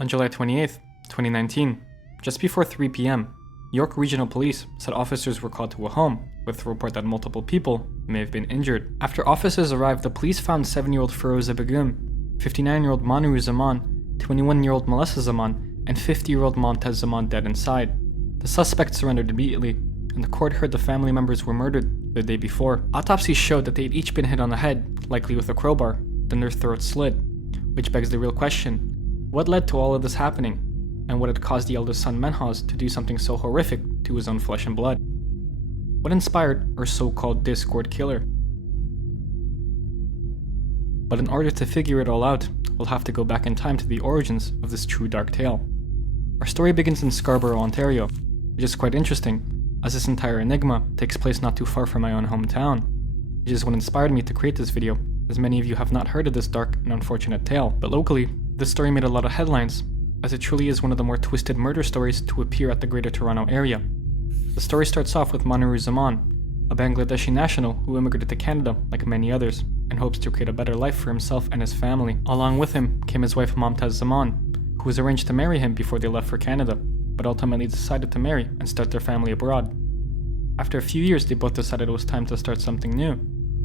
On July 28th, 2019, just before 3 p.m., York Regional Police said officers were called to a home with a report that multiple people may have been injured. After officers arrived, the police found 7-year-old Firoza Begum, 59-year-old Menhaz Zaman, 21-year-old Menhaz Zaman, and 50-year-old Menhaz Zaman dead inside. The suspects surrendered immediately, and the court heard the family members were murdered the day before. Autopsies showed that they had each been hit on the head, likely with a crowbar, then their throats slit, which begs the real question: what led to all of this happening, and what had caused the eldest son Menhaz to do something so horrific to his own flesh and blood? What inspired our so-called Discord killer? But in order to figure it all out, we'll have to go back in time to the origins of this true dark tale. Our story begins in Scarborough, Ontario, which is quite interesting, as this entire enigma takes place not too far from my own hometown, which is what inspired me to create this video, as many of you have not heard of this dark and unfortunate tale. But locally, this story made a lot of headlines, as it truly is one of the more twisted murder stories to appear at the Greater Toronto area. The story starts off with Menhaz Zaman, a Bangladeshi national who immigrated to Canada like many others, and hopes to create a better life for himself and his family. Along with him came his wife Menhaz Zaman, who was arranged to marry him before they left for Canada, but ultimately decided to marry and start their family abroad. After a few years, they both decided it was time to start something new,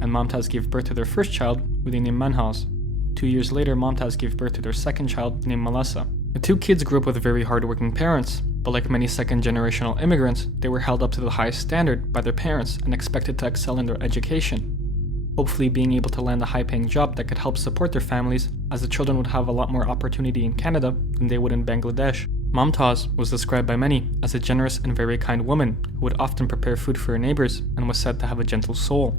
and Menhaz gave birth to their first child, who they named Menhaz. 2 years later, Menhaz gave birth to their second child, named Melissa. The two kids grew up with very hardworking parents, but like many second-generational immigrants, they were held up to the highest standard by their parents and expected to excel in their education, hopefully being able to land a high-paying job that could help support their families, as the children would have a lot more opportunity in Canada than they would in Bangladesh. Menhaz was described by many as a generous and very kind woman who would often prepare food for her neighbors and was said to have a gentle soul,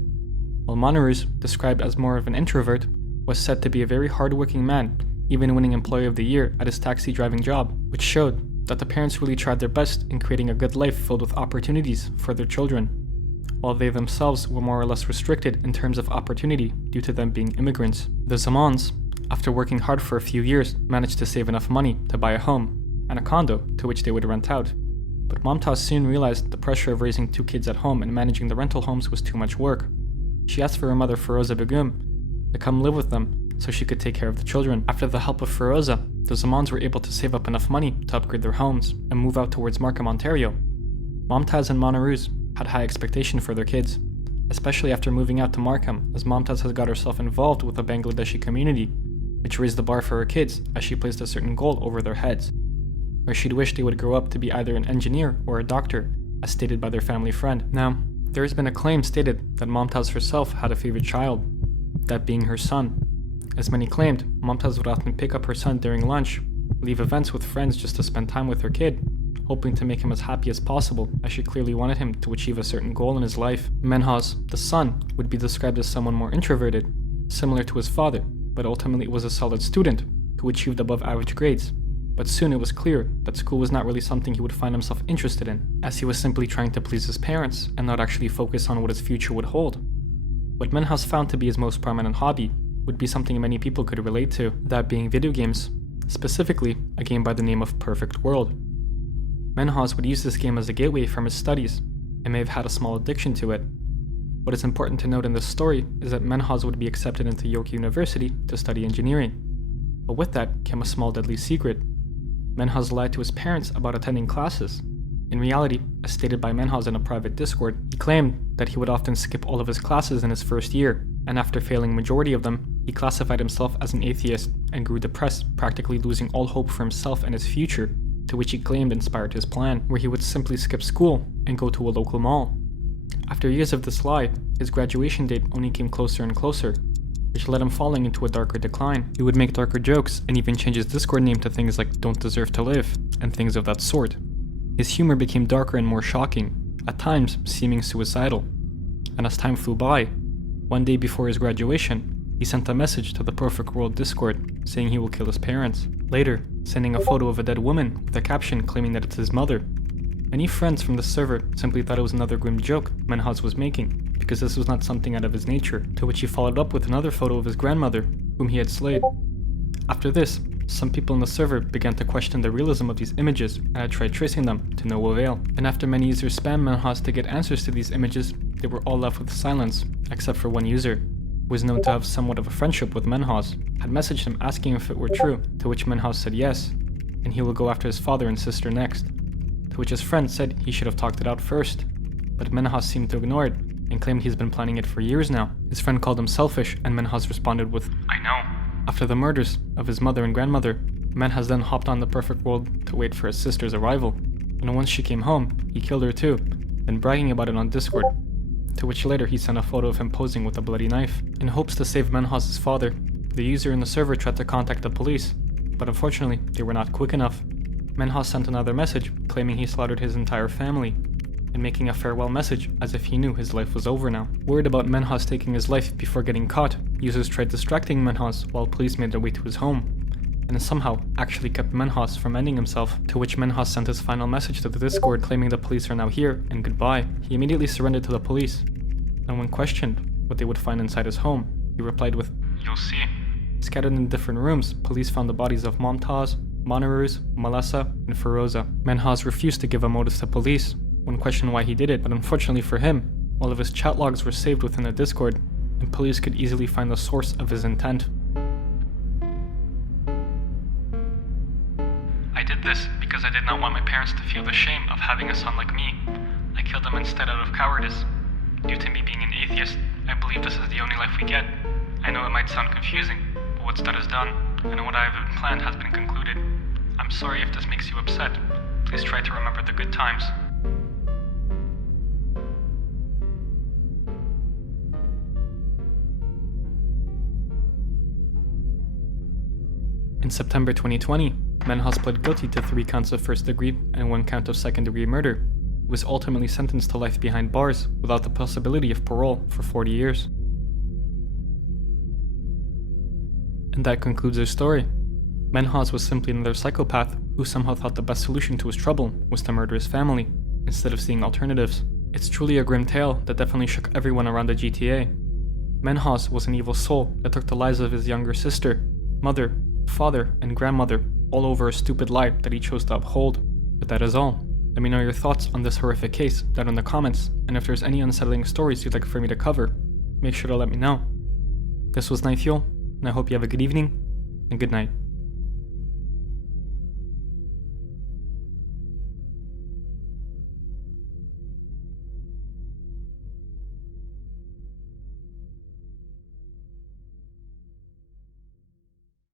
while Menhaz, described as more of an introvert, was said to be a very hardworking man, even winning Employee of the Year at his taxi driving job, which showed that the parents really tried their best in creating a good life filled with opportunities for their children, while they themselves were more or less restricted in terms of opportunity due to them being immigrants. The Zamans, after working hard for a few years, managed to save enough money to buy a home and a condo to which they would rent out. But Menhaz soon realized the pressure of raising two kids at home and managing the rental homes was too much work. She asked for her mother Firoza Begum to come live with them so she could take care of the children. After the help of Firoza, the Zamans were able to save up enough money to upgrade their homes and move out towards Markham, Ontario. Menhaz and Menhaz had high expectation for their kids, especially after moving out to Markham, as Menhaz has got herself involved with a Bangladeshi community, which raised the bar for her kids as she placed a certain goal over their heads, where she'd wish they would grow up to be either an engineer or a doctor, as stated by their family friend. Now, there has been a claim stated that Menhaz herself had a favorite child, that being her son. As many claimed, Menhaz would often pick up her son during lunch, leave events with friends just to spend time with her kid, hoping to make him as happy as possible, as she clearly wanted him to achieve a certain goal in his life. Menhaz, the son, would be described as someone more introverted, similar to his father, but ultimately was a solid student who achieved above average grades. But soon it was clear that school was not really something he would find himself interested in, as he was simply trying to please his parents and not actually focus on what his future would hold. What Menhaz found to be his most prominent hobby would be something many people could relate to, that being video games, specifically a game by the name of Perfect World. Menhaz would use this game as a gateway from his studies, and may have had a small addiction to it. What is important to note in this story is that Menhaz would be accepted into York University to study engineering, but with that came a small deadly secret. Menhaz lied to his parents about attending classes. In reality, as stated by Menhaz in a private Discord, he claimed that he would often skip all of his classes in his first year, and after failing majority of them, he classified himself as an atheist and grew depressed, practically losing all hope for himself and his future, to which he claimed inspired his plan, where he would simply skip school and go to a local mall. After years of this lie, his graduation date only came closer and closer, which led him falling into a darker decline. He would make darker jokes and even change his Discord name to things like "don't deserve to live" and things of that sort. His humor became darker and more shocking, at times seeming suicidal. And as time flew by, one day before his graduation, he sent a message to the Perfect World Discord saying he will kill his parents. Later, sending a photo of a dead woman with a caption claiming that it's his mother. Many friends from the server simply thought it was another grim joke Menhaz was making, because this was not something out of his nature, to which he followed up with another photo of his grandmother, whom he had slayed. After this, some people in the server began to question the realism of these images and had tried tracing them to no avail. And after many users spammed Menhaz to get answers to these images, they were all left with silence, except for one user, who was known to have somewhat of a friendship with Menhaz, had messaged him asking if it were true, to which Menhaz said yes, and he will go after his father and sister next. To which his friend said he should have talked it out first, but Menhaz seemed to ignore it and claimed he's been planning it for years now. His friend called him selfish, and Menhaz responded with, "I know." After the murders of his mother and grandmother, Menhaz then hopped on the perfect world to wait for his sister's arrival, and once she came home, he killed her too, then bragging about it on Discord, to which later he sent a photo of him posing with a bloody knife. In hopes to save Menhaz's father, the user in the server tried to contact the police, but unfortunately they were not quick enough. Menhaz sent another message claiming he slaughtered his entire family, and making a farewell message as if he knew his life was over now. Worried about Menhaz taking his life before getting caught, users tried distracting Menhaz while police made their way to his home, and somehow actually kept Menhaz from ending himself, to which Menhaz sent his final message to the Discord claiming the police are now here and goodbye. He immediately surrendered to the police, and when questioned what they would find inside his home, he replied with, "You'll see." Scattered in different rooms, police found the bodies of Momtaz, Monaruz, Malessa, and Feroza. Menhaz refused to give a motive to police when questioned why he did it, but unfortunately for him, all of his chat logs were saved within the Discord, and police could easily find the source of his intent. "I did this because I did not want my parents to feel the shame of having a son like me. I killed them instead out of cowardice. Due to me being an atheist, I believe this is the only life we get. I know it might sound confusing, but what's done is done, and what I have planned has been concluded. I'm sorry if this makes you upset. Please try to remember the good times." In September 2020, Menhaz pled guilty to 3 counts of first-degree and 1 count of second-degree murder. He was ultimately sentenced to life behind bars without the possibility of parole for 40 years. And that concludes his story. Menhaz was simply another psychopath who somehow thought the best solution to his trouble was to murder his family, instead of seeing alternatives. It's truly a grim tale that definitely shook everyone around the GTA. Menhaz was an evil soul that took the lives of his younger sister, mother, father, and grandmother, all over a stupid lie that he chose to uphold. But that is all. Let me know your thoughts on this horrific case down in the comments, and if there's any unsettling stories you'd like for me to cover, make sure to let me know. This was Nightfuel, and I hope you have a good evening, and good night.